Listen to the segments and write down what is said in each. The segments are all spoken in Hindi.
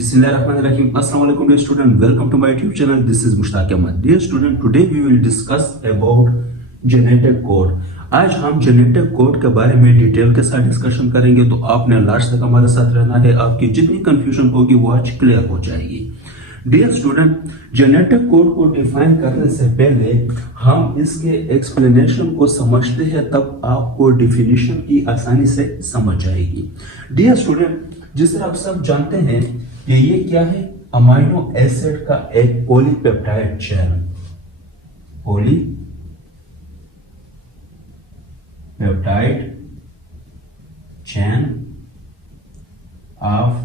Bismillahirrahmanirrahim. Assalamu alaikum dear student. Welcome to my YouTube channel. This is Mushtaq Ahmad. Dear student, today we will discuss about genetic code. आज हम जेनेटिक कोड के बारे में डिटेल के साथ डिस्कशन करेंगे, तो आपने लास्ट तक हमारे साथ रहना है। आपकी जितनी कंफ्यूजन होगी वो आज क्लियर हो जाएगी। डियर स्टूडेंट, जेनेटिक कोड को डिफाइन करने से पहले हम इसके एक्सप्लेनेशन को समझते हैं, तब आपको डिफिनीशन की आसानी से समझ जाएगी। डियर स्टूडेंट, जिस तरह आप सब जानते हैं कि ये क्या है, अमाइनो एसिड का एक polypeptide chain, polypeptide chain of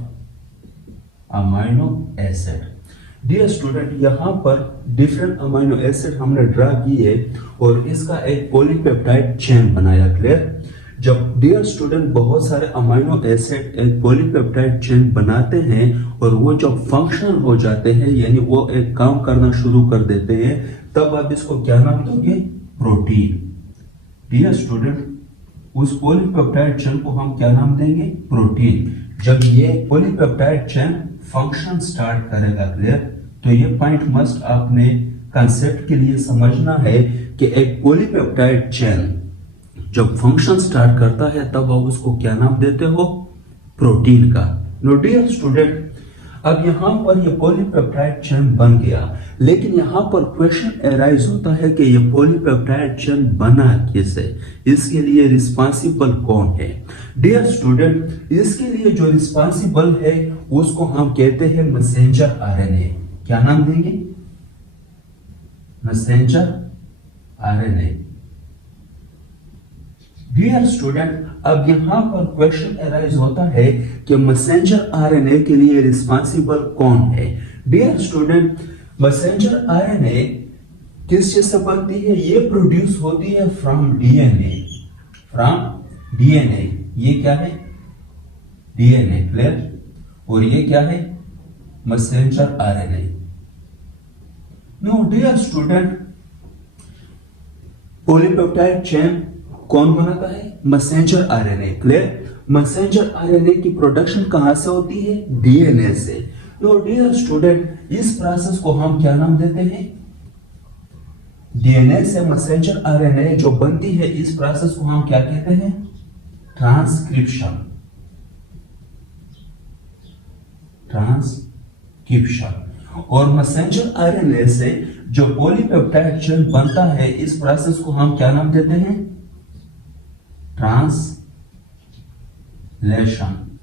amino acid. Dear student, यहां पर डिफरेंट अमाइनो एसिड हमने ड्रा किए और इसका एक पॉलीपेप्टाइड चेन बनाया। क्लियर? जब डियर स्टूडेंट बहुत सारे अमाइनो एसिड एक पॉलीपेप्टाइड चेन बनाते हैं और वो जब फंक्शनल हो जाते हैं, यानी वो एक काम करना शुरू कर देते हैं, तब आप इसको क्या नाम दोगे? प्रोटीन। डियर स्टूडेंट, उस पॉलीपेप्टाइड चेन को हम क्या नाम देंगे? प्रोटीन। जब ये पॉलीपेप्टाइड चेन फंक्शन स्टार्ट करेगा, क्लियर, तो ये पॉइंट मस्ट आपने कंसेप्ट के लिए समझना है कि एक पॉलीपेप्टाइड चेन जब फंक्शन स्टार्ट करता है तब आप उसको क्या नाम देते हो? प्रोटीन का। नो डियर स्टूडेंट, अब यहां पर ये पॉलीपेप्टाइड चेन बन गया, लेकिन यहां पर क्वेश्चन अराइज होता है कि ये पॉलीपेप्टाइड चेन बना कैसे, इसके लिए रिस्पांसिबल कौन है? डियर स्टूडेंट, इसके लिए जो रिस्पांसिबल है उसको हम कहते हैं मैसेंजर आरएनए। क्या नाम देंगे? Messenger RNA. डियर स्टूडेंट, अब यहां पर क्वेश्चन अराइज होता है कि मैसेंजर आरएनए के लिए रिस्पांसिबल कौन है? डियर स्टूडेंट, मैसेंजर आरएनए किस चीज से बनती है? ये प्रोड्यूस होती है फ्रॉम डीएनए। ये क्या है? डीएनए। क्लियर? और ये क्या है? Messenger RNA. No dear student, polypeptide chain कौन बनाता है? Messenger RNA. Clear? Messenger RNA की प्रोडक्शन कहां से होती है? डीएनए से। तो डियर स्टूडेंट, इस प्रोसेस को हम क्या नाम देते हैं? डीएनए से मैसेंजर आरएनए जो बनती है, इस प्रोसेस को हम क्या कहते हैं? ट्रांसक्रिप्शन। और मैसेंजर आरएनए से जो पॉलीपेप्टाइड चेन बनता है, इस प्रोसेस को हम क्या नाम देते हैं? ट्रांसलेशन।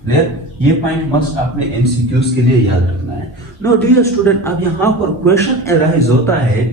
क्लियर? ये पॉइंट मस्ट आपने एमसीक्यूज के लिए याद रखना है। नो डियर स्टूडेंट, अब यहां पर क्वेश्चन अराइज होता है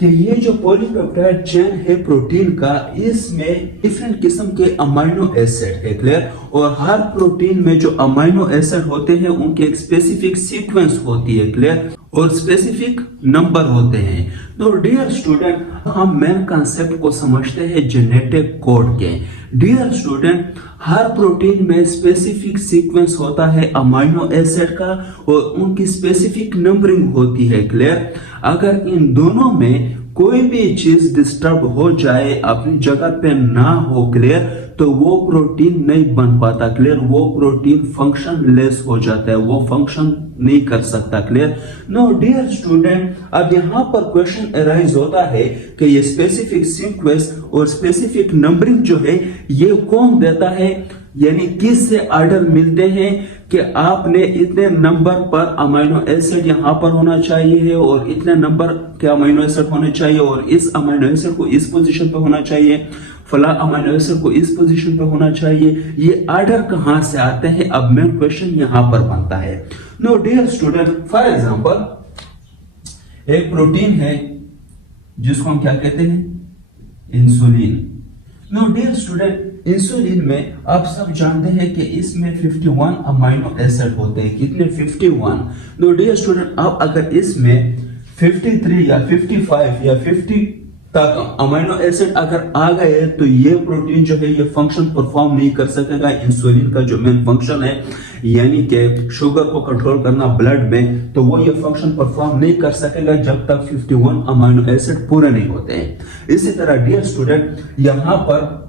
कि ये जो पॉलीपेप्टाइड चेन है प्रोटीन का, इसमें डिफरेंट किस्म के अमाइनो एसिड है। क्लियर? और हर प्रोटीन में जो अमाइनो एसिड होते हैं उनकी एक स्पेसिफिक सीक्वेंस होती है। क्लियर? और स्पेसिफिक नंबर होते हैं। तो डियर स्टूडेंट, हम मेन कंसेप्ट को समझते हैं जेनेटिक कोड के। डियर स्टूडेंट, हर प्रोटीन में स्पेसिफिक सीक्वेंस होता है अमाइनो एसिड का और उनकी स्पेसिफिक नंबरिंग होती है। क्लियर? अगर इन दोनों में कोई भी चीज डिस्टर्ब हो जाए, अपनी जगह पे ना हो, क्लियर, तो वो प्रोटीन नहीं बन पाता। क्लियर? वो प्रोटीन फंक्शन लेस हो जाता है, वो फंक्शन नहीं कर सकता। क्लियर? नो डियर स्टूडेंट, अब यहां पर क्वेश्चन अराइज होता है कि ये स्पेसिफिक सीक्वेंस और स्पेसिफिक नंबरिंग जो है ये कौन देता है, यानी किस से ऑर्डर मिलते हैं कि आपने इतने नंबर पर अमाइनो एसिड यहां पर होना चाहिए और इतने नंबर के अमाइनो एसिड होने चाहिए और इस अमाइनो एसिड को इस पोजीशन पे होना चाहिए, फला अमाइनो एसिड को इस पोजीशन पे होना चाहिए। ये ऑर्डर कहां से आते हैं? अब मेन क्वेश्चन यहां पर बनता है। No dear student, for example एक प्रोटीन है जिसको हम क्या कहते हैं? Insulin. No dear student, insulin में आप सब जानते हैं कि इसमें 51 अमाइनो एसिड होते हैं। कितने? 51। नो डियर स्टूडेंट, अब अगर इसमें 53 या 55 या 50 तक अमाइनो एसिड अगर आ गए तो ये प्रोटीन जो है ये फंक्शन परफॉर्म नहीं कर सकेगा। इंसुलिन का जो मेन फंक्शन है, यानी कि शुगर को कंट्रोल करना ब्लड में, तो वो ये फंक्शन परफॉर्म नहीं कर सकेगा जब तक 51 अमाइनो एसिड पूरे नहीं होते हैं। इसी तरह डियर स्टूडेंट, यहां पर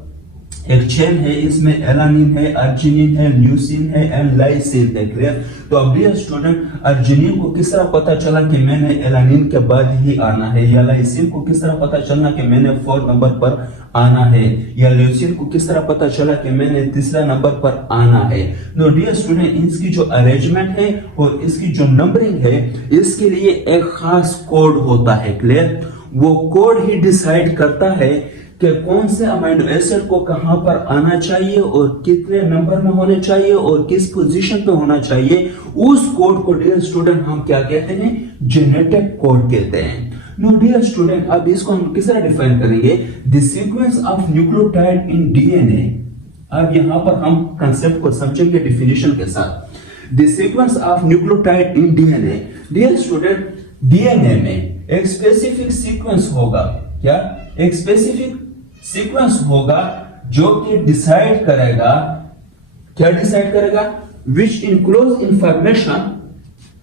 एक चेन है, इसमें एलानिन है, अर्जिनिन है, ल्यूसिन है एंड लाइसिन है। क्लियर? तो अब डियर स्टूडेंट अर्जिनिन को किस तरह पता चला कि मैंने एलानिन के बाद ही आना है, या लाइसिन को किस तरह पता चलना कि मैंने 4 नंबर पर आना है, या ल्यूसिन को किस तरह पता चला कि मैंने तीसरा नंबर पर आना है। नो डियर स्टूडेंट, इसकी जो अरेंजमेंट है और इसकी जो नंबरिंग है, इसके लिए एक खास कोड होता है। क्लियर? वो कोड ही डिसाइड करता है कि कौन से अमीनो एसिड को कहां पर आना चाहिए और कितने नंबर में होने चाहिए और किस पोजीशन पे होना चाहिए। उस कोड को डियर स्टूडेंट हम क्या कहते हैं? जेनेटिक कोड कहते हैं। नो डियर स्टूडेंट, अब इसको हम किस तरह डिफाइन करेंगे? The sequence of nucleotide in DNA. अब यहां पर हम कंसेप्ट को समझेंगे डिफिनेशन के साथ। The sequence of nucleotide in DNA. Dear student, DNA में एक स्पेसिफिक सीक्वेंस होगा। क्या? एक स्पेसिफिक सीक्वेंस होगा जो कि डिसाइड करेगा, क्या डिसाइड करेगा? Which enclose information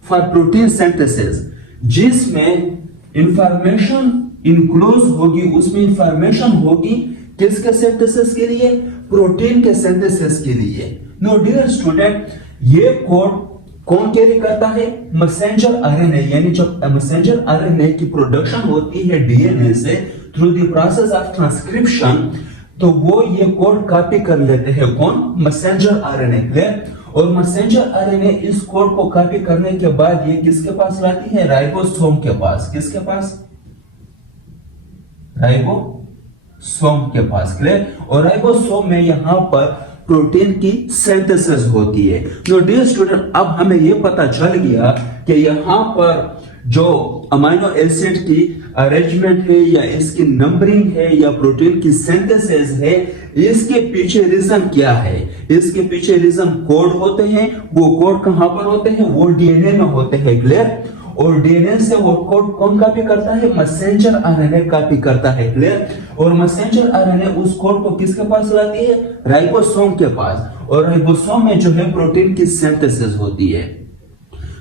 for protein synthesis. जिसमें इंफॉर्मेशन इनक्लोज होगी, उसमें इंफॉर्मेशन होगी किसके सिंथेसिस के लिए? प्रोटीन के सिंथेसिस के लिए। नो डियर स्टूडेंट, ये कोड कौन कैरी करता है? Messenger RNA. यानी जब मैसेंजर आरएनए की प्रोडक्शन होती है डीएनए से through the process of transcription, तो वो ये कोड कॉपी कर लेते हैं। कौन? Messenger RNA. क्लियर? और मैसेंजर आरएनए इस कोड को कॉपी करने के बाद ये किसके पास लाती है? राइबोसोम के पास। किसके पास? राइबोसोम के पास। क्लियर? और राइबोसोम में यहां पर प्रोटीन की सिंथेसिस होती है। तो डियर स्टूडेंट, अब हमें यह पता चल गया कि यहां पर जो अमीनो एसिड की अरेंजमेंट है या इसकी नंबरिंग है या प्रोटीन की सिंथेसिस है, इसके पीछे रीजन क्या है? इसके पीछे रीजन कोड होते हैं। वो कोड कहां पर होते हैं? वो डीएनए में होते हैं। क्लियर? और डीएनए से वो कोड कौन कॉपी करता है? मैसेंजर आरएनए कॉपी करता है। क्लियर? और मैसेंजर आरएनए उस कोड को किसके पास लाती है? राइबोसोम के पास। और राइबोसोम में जो है प्रोटीन की सिंथेसिस होती है।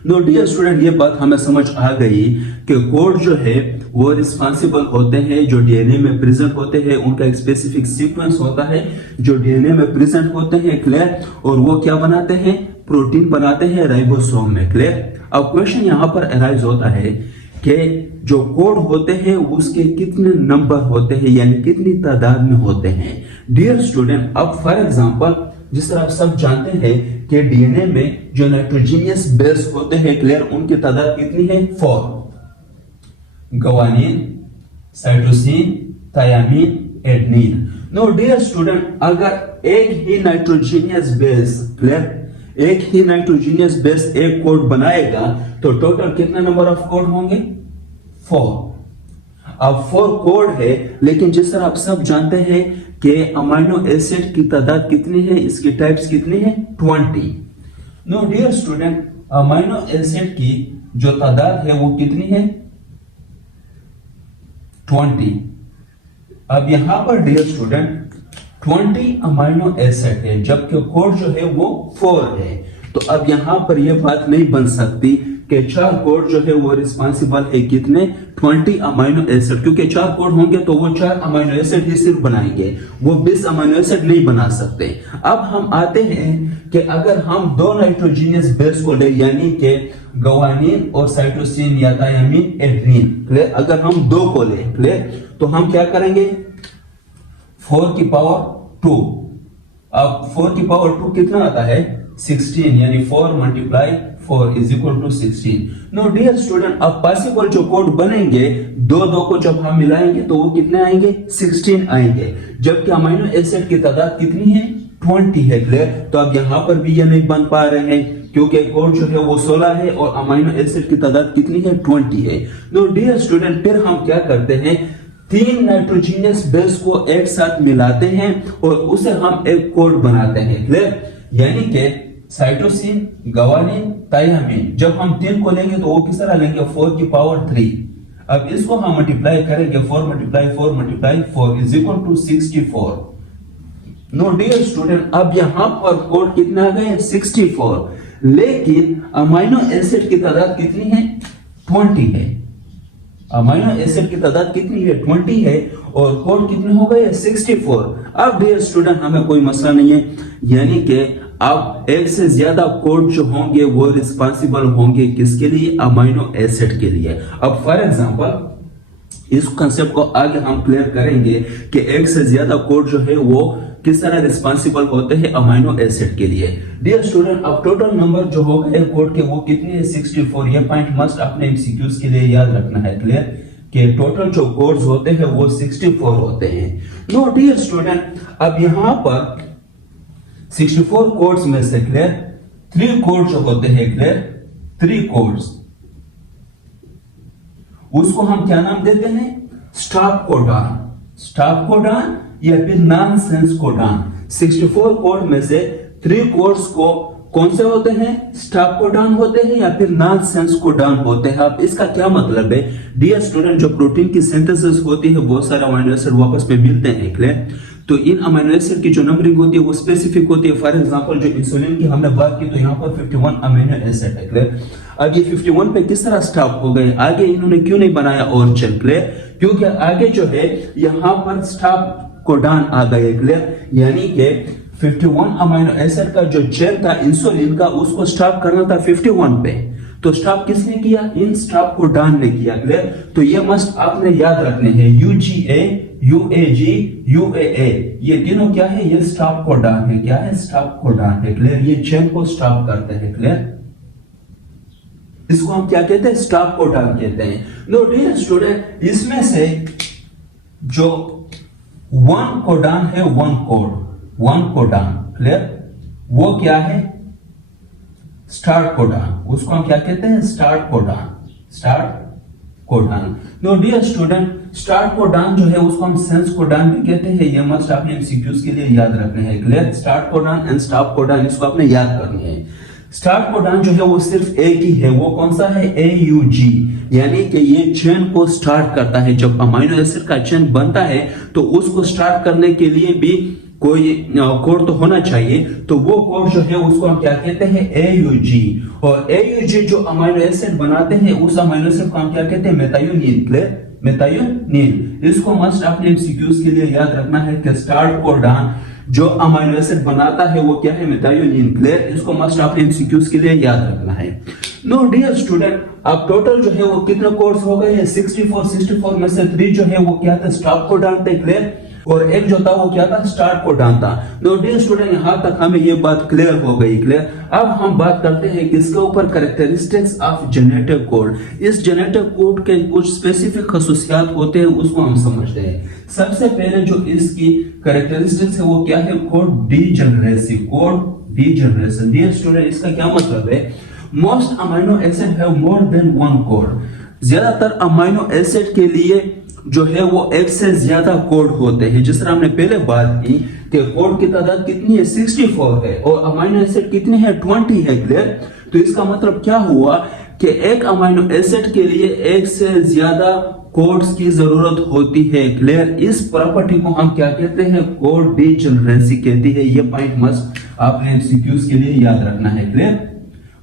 नो डियर स्टूडेंट, ये बात हमें समझ आ गई कि कोड जो है वो रिस्पॉन्सिबल होते हैं जो डीएनए में प्रेजेंट होते हैं। उनका एक स्पेसिफिक सीक्वेंस होता है जो डीएनए में प्रेजेंट होते हैं। क्लियर? और वो क्या बनाते हैं? प्रोटीन बनाते हैं राइबोसोम में। क्लियर? अब क्वेश्चन यहां पर अराइज होता है कि जो कोड होते हैं उसके कितने नंबर होते हैं, यानी कितनी तादाद में होते हैं। डियर स्टूडेंट, अब फॉर एग्जांपल जिस तरह आप सब जानते हैं कि डीएनए में जो नाइट्रोजीनियस बेस होते हैं, क्लियर, उनकी तादाद कितनी है? 4। Guanine, cytosine, thymine, adenine. No dear student, अगर एक ही नाइट्रोजीनियस बेस, क्लियर, एक ही नाइट्रोजीनियस बेस एक कोड बनाएगा तो टोटल कितने नंबर ऑफ कोड होंगे? 4। अब 4 कोड है, लेकिन जिस तरह आप सब जानते हैं कि अमीनो एसिड की तादाद कितनी है, इसकी टाइप्स कितनी है? 20। No dear student, amino acid की जो तादाद है वो कितनी है? 20। अब यहां पर डियर स्टूडेंट 20 अमीनो एसिड है, जबकि कोड जो है वो 4 है। तो अब यहां पर यह बात नहीं बन सकती कि 4 कोड जो है वो रिस्पॉन्सिबल है कितने? 20 अमीनो एसिड, क्योंकि 4 कोड होंगे तो वो 4 अमीनो एसिड ही सिर्फ बनाएंगे, वो 20 अमीनो एसिड नहीं बना सकते। अब हम आते हैं कि अगर हम 2 नाइट्रोजीनियस बेस को ले, यानी कि ग्वानिन और साइटोसिन या थायामीन, एडेनिन, क्लियर, अगर हम 2 को ले, क्लियर, तो हम क्या करेंगे? 4 की पावर 2। अब 4 की पावर 2 कितना आता है? 16, यानी 4 multiply 4 is equal to 16। No dear student, अब पॉसिबल जो कोड बनेंगे, 2 को जब हम मिलाएंगे तो वो कितने आएंगे? 16 आएंगे, जबकि अमीनो एसिड की तादाद कितनी है? 20 है। क्लियर? तो अब यहां पर भी ये नहीं बन पा रहे हैं क्योंकि कोड जो है वो 16 है और अमीनो एसिड की तादाद कितनी है? 20 है। नो डियर स्टूडेंट, फिर हम क्या करते हैं? 3 नाइट्रोजीनियस बेस को एक साथ मिलाते हैं और उसे हम एक कोड बनाते हैं। क्लियर? यानी कि साइटोसिन, ग्वानिन, थायामीन, जब हम 3 को लेंगे तो वो किस तरह लेंगे? 4 की पावर 3। अब इसको हम मल्टीप्लाई करेंगे, 4 multiply 4 multiply 4 is equal to 64। No dear student, अब यहां पर कोड कितने आ गए? 64, लेकिन अमीनो एसिड की तादाद कितनी है? 20 है। अमाइनो एसिड की तादाद कितनी है 20 है और कोड कितने हो गए 64। अब डियर स्टूडेंट हमें कोई मसला नहीं है, यानी कि अब एक से ज्यादा कोड जो होंगे वो रिस्पॉन्सिबल होंगे किसके लिए, अमाइनो एसिड के लिए। अब फॉर एग्जांपल इस कंसेप्ट को आगे हम क्लियर करेंगे कि एक से ज्यादा कोड जो है वो किस तरह रिस्पॉन्सिबल होते हैं अमाइनो एसिड के लिए। डियर स्टूडेंट अब टोटल नंबर जो हो गए कोड के वो कितने हैं 64। ये पॉइंट मस्ट अपने एमसीक्यूज के लिए याद रखना है, क्लियर, कि टोटल जो कोड्स होते हैं वो 64 होते हैं। नो डियर स्टूडेंट अब यहां पर 64 कोड्स में से क्लियर 3 कोड जो होते हैं, क्लियर 3 कोड्स, उसको हम क्या नाम देते हैं, स्टॉप कोडान, स्टॉप कोडान या फिर नॉनसेंस कोडान। 64 कोड में से 3 कोड्स को कौन से होते हैं, स्टॉप कोडान होते हैं या फिर नॉनसेंस कोडान होते हैं। अब इसका क्या मतलब है डियर स्टूडेंट, जो प्रोटीन की सिंथेसिस होती है बहुत सारे अमीनो एसिड वापस में मिलते हैं, क्लियर, तो इन अमीनो एसिड की जो नंबरिंग होती है वो स्पेसिफिक होती है। फॉर एग्जांपल जो इंसुलिन की हमने बात की तो यहाँ पर 51 अमीनो एसिड है, क्लियर। अब ये 51 पे किस तरह स्टॉप हो गए, आगे इन्होंने क्यों नहीं बनाया और चेन, क्लियर, क्योंकि आगे जो है यहाँ पर स्टॉप कोडान आ गए, क्लियर, यानी कि 51 अमीनो एसिड का जो चेन था इंसुलिन का उसको स्टॉप करना था 51 पे, तो स्टॉप किसने किया, इन स्टॉप कोडान ने किया, क्लियर। तो ये मस्ट आपने याद रखने हैं, UGA UAG UAA ये तीनों क्या है, ये स्टॉप कोडान है, क्या है, स्टॉप कोडान है, क्लियर, ये चेन को स्टॉप करते हैं, क्लियर, इसको हम क्या कहते हैं, स्टॉप कोडान कहते हैं। नो डियर स्टूडेंट इसमें से जो 1 कोडान है, 1 कोडान, क्लियर, वो क्या है, स्टार्ट कोडान, उसको हम क्या कहते हैं, start codon, start codon. No dear student start codon जो है उसको हम सेंस कोडान भी कहते हैं, ये मस्ट आपने एमसीक्यूज के लिए याद रखने हैं, clear, start codon and stop codon इसको आपने याद करनी है। स्टार्ट कोडान जो है वो सिर्फ एक ही है, वो कौन सा है, AUG, यानी कि ये चेन को स्टार्ट करता है। जब अमीनो एसिड का चेन बनता है तो उसको स्टार्ट करने के लिए भी कोई कोड तो होना चाहिए, तो वो कोड जो है उसको हम क्या कहते हैं, AUG। और AUG जो अमीनो एसिड बनाते हैं उस अमीनो एसिड को हम क्या कहते हैं, मेथायोनिन, क्लियर, मेथायोनिन। इसको मस्ट आपने एमसीक्यूज के लिए याद रखना है कि स्टार्ट कोडान जो अमीनो एसिड बनाता है वो क्या है, मेथायोनिन, क्लियर, इसको मस्ट आपने एमसीक्यूज के लिए याद रखना है। नो डियर स्टूडेंट अब टोटल जो है वो कितने कोड्स हो गए हैं 64 में से 3 जो है वो क्या था, स्टॉप कोडान थे, क्लियर, और एक जो था वो क्या था, स्टार्ट कोडान था। नो डियर स्टूडेंट यहां तक हमें ये बात क्लियर हो गई, क्लियर। अब हम बात करते हैं किसके ऊपर, कैरेक्टरिस्टिक्स ऑफ जेनेटिक कोड। इस जेनेटिक कोड के कुछ स्पेसिफिक खसूसियात होते हैं उसको हम समझते हैं। सबसे पहले जो इसकी कैरेक्टरिस्टिक्स है वो क्या है, code degeneracy, code degeneration. Dear student इसका क्या मतलब है, most amino acid have more than 1 code. ज्यादातर अमीनो एसिड के लिए जो है वो एक से ज्यादा कोड होते हैं। जिस तरह हमने पहले बात की कि कोड की तादाद कितनी है 64 है और अमीनो एसिड कितने हैं 20 है, क्लियर। तो इसका मतलब क्या हुआ कि एक अमीनो एसिड के लिए एक से ज्यादा कोड्स की जरूरत होती है, क्लियर। इस प्रॉपर्टी को हम क्या कहते हैं, कोड डीजनरेसी कहती है। ये पॉइंट मस्ट आपने एमसीक्यूज के लिए याद रखना है, clear.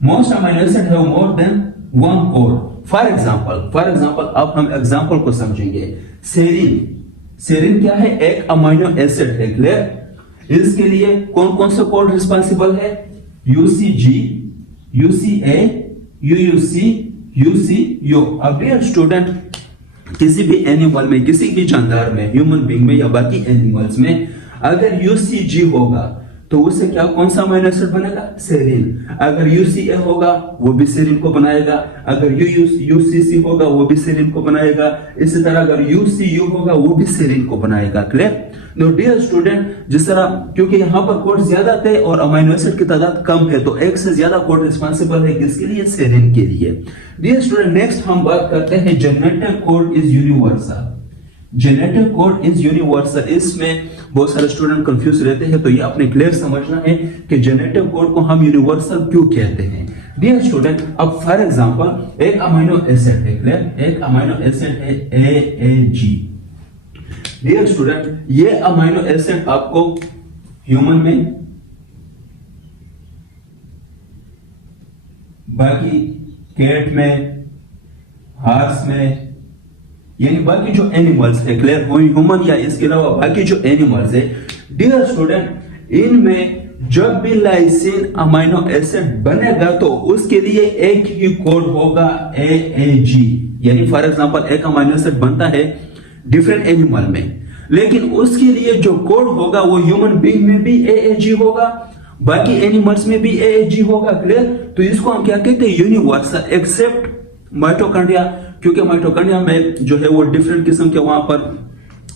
Most amino acid have more than 1 code. For example अब हम एग्जाम्पल को समझेंगे। सेरीन क्या है, एक अमीनो एसिड है, क्लियर। इसके लिए कौन कौन से कोड रिस्पॉन्सिबल है, UCG UCA UUC UCU। अब ये स्टूडेंट किसी भी एनिमल में, किसी भी जानदार में, ह्यूमन बीइंग में या बाकी एनिमल्स में अगर UCG होगा तो उससे क्या, कौन सा अमीनो एसिड बनेगा, सेरीन। अगर UCA होगा वो भी सेरीन को बनाएगा, अगर UCC होगा वो भी सेरीन को बनाएगा, इसी तरह अगर UCU होगा वो भी सेरीन को बनाएगा, क्लियर। नो डियर स्टूडेंट जिस तरह क्योंकि यहाँ पर कोड ज्यादा थे और अमीनो एसिड की तादाद कम है तो एक से ज्यादा कोड रिस्पॉन्सिबल है किसके लिए, सेरीन के लिए। डियर स्टूडेंट नेक्स्ट हम बात करते हैं genetic code is universal. Genetic code is universal. इसमें बहुत सारे स्टूडेंट कंफ्यूज रहते हैं, तो ये आपने क्लियर समझना है कि जेनेटिक कोड को हम यूनिवर्सल क्यों कहते हैं। डियर स्टूडेंट अब फॉर एग्जांपल एक अमीनो एसिड है, क्लियर, एक अमीनो एसिड है AAG। डियर स्टूडेंट ये अमीनो एसिड आपको ह्यूमन में, बाकी कैट में, हॉर्स में, यानी बाकी जो एनिमल्स है, क्लियर, ह्यूमन या इसके अलावा बाकी जो एनिमल्स है, डियर स्टूडेंट, इनमें जब भी लाइसिन अमीनो एसिड बनेगा तो उसके लिए एक ही कोड होगा, AAG। यानी फॉर एग्जांपल एक अमीनो एसिड बनता है डिफरेंट एनिमल में, लेकिन उसके लिए जो कोड होगा वो ह्यूमन बीइंग में भी AAG होगा, बाकी एनिमल्स में भी AAG होगा, क्लियर। तो इसको हम क्या कहते हैं, यूनिवर्सल, एक्सेप्ट माइटोकॉन्ड्रिया, क्योंकि माइटोकॉन्ड्रिया में जो है वो डिफरेंट किस्म के वहां पर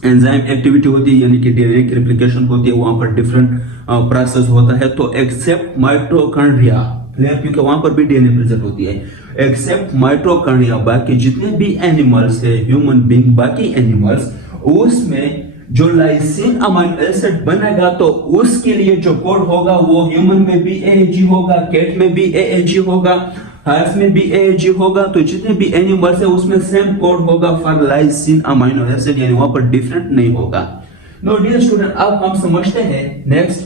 एंजाइम एक्टिविटी होती है, यानी कि डीएनए की रेप्लिकेशन होती है, वहां पर डिफरेंट प्रोसेस होता है। तो एक्सेप्ट माइटोकॉन्ड्रिया, क्लियर, क्योंकि वहां पर भी डीएनए प्रेजेंट होती है, एक्सेप्ट माइटोकॉन्ड्रिया, बाकी जितने भी एनिमल्स है, ह्यूमन बीइंग, बाकी एनिमल्स, उसमें जो लाइसिन अमीनो एसिड बनेगा तो उसके लिए जो कोड होगा वो ह्यूमन में भी AAG होगा, कैट में भी AAG होगा, हार्स में भी AAG होगा। तो जितने भी एनिमल्स है उसमें सेम कोड होगा फॉर लाइसिन अमीनो एसिड, यानी वहां पर डिफरेंट नहीं होगा। नो डियर स्टूडेंट, अब हम समझते हैं next,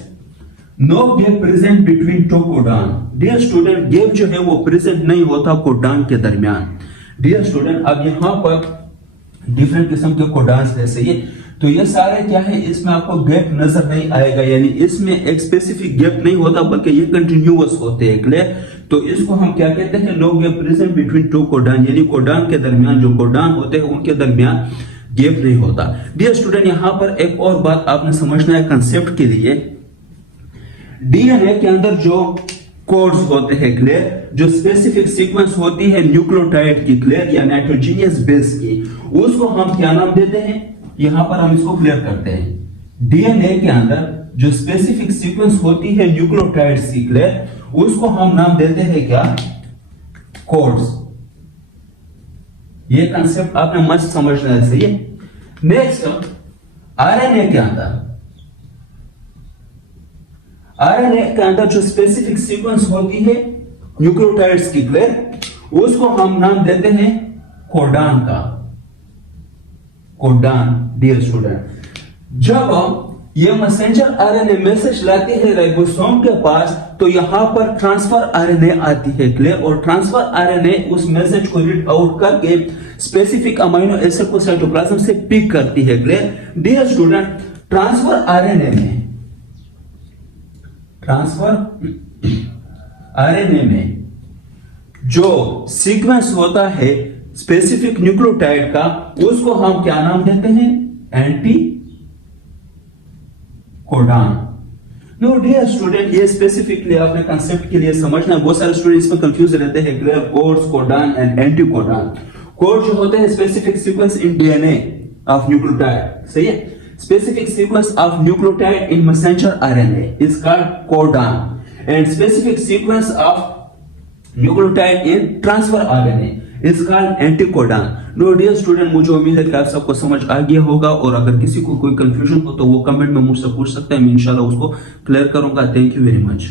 no gap present between two codon. Dear student, gap जो है वो प्रेजेंट नहीं होता कोडॉन के दरमियान। डियर स्टूडेंट, अब यहां पर डिफरेंट किस्म के कोडॉन्स जैसे ये, तो ये सारे क्या है, इसमें आपको गैप नजर नहीं आएगा, यानी इसमें एक स्पेसिफिक गैप नहीं होता बल्कि ये कंटिन्यूअस होते हैं, क्लियर। तो इसको हम क्या कहते हैं, no gap present between two codon, यानी कोडॉन के दरमियान जो कोडॉन होते हैं उनके दरमियान गैप नहीं होता। डियर स्टूडेंट, यहां पर एक और बात आपने समझना है कंसेप्ट के लिए, डीएनए के अंदर जो कोड्स होते हैं, क्लियर, जो स्पेसिफिक सीक्वेंस होती है न्यूक्लियोटाइड की, क्लियर, या नाइट्रोजीनियस बेस की, उसको हम क्या नाम देते हैं, यहां पर हम इसको क्लियर करते हैं। डीएनए के अंदर जो स्पेसिफिक सीक्वेंस होती है न्यूक्लियोटाइड्स की, क्लियर, उसको हम नाम देते हैं क्या, कोड्स। ये कंसेप्ट आपने मस्त समझना है, सही है। नेक्स्ट, आरएनए के अंदर, आरएनए के अंदर जो स्पेसिफिक सीक्वेंस होती है न्यूक्लियोटाइड्स की, क्लियर, उसको हम नाम देते हैं कोडॉन का, कोडॉन। डियर स्टूडेंट, जब ये मैसेंजर आरएनए मैसेज लाती है राइबोसोम के पास, तो यहां पर ट्रांसफर आरएनए आती है, क्लियर, और ट्रांसफर आरएनए उस मैसेज को रीड आउट करके स्पेसिफिक अमीनो एसिड को साइटोप्लाज्म से पिक करती है, clear. Dear student, transfer RNA में जो सीक्वेंस होता है स्पेसिफिक न्यूक्लियोटाइड का, उसको हम क्या नाम देते हैं, anticodon. No dear student, ये स्पेसिफिकली आपने कंसेप्ट के लिए समझना है, बहुत सारे स्टूडेंट इसमें कंफ्यूज रहते हैं, clear, codes, codon and anti codon. Code जो होते हैं specific sequence in DNA of nucleotide, सही है, specific sequence of nucleotide in messenger RNA is called codon, and specific sequence of nucleotide in transfer RNA is called anticodon. No dear student, मुझे उम्मीद है कि आप सबको समझ आ गया होगा, और अगर किसी को कोई कंफ्यूजन हो तो वो कमेंट में मुझसे पूछ सकते हैं, मैं इंशाल्लाह उसको क्लियर करूंगा। Thank you very much.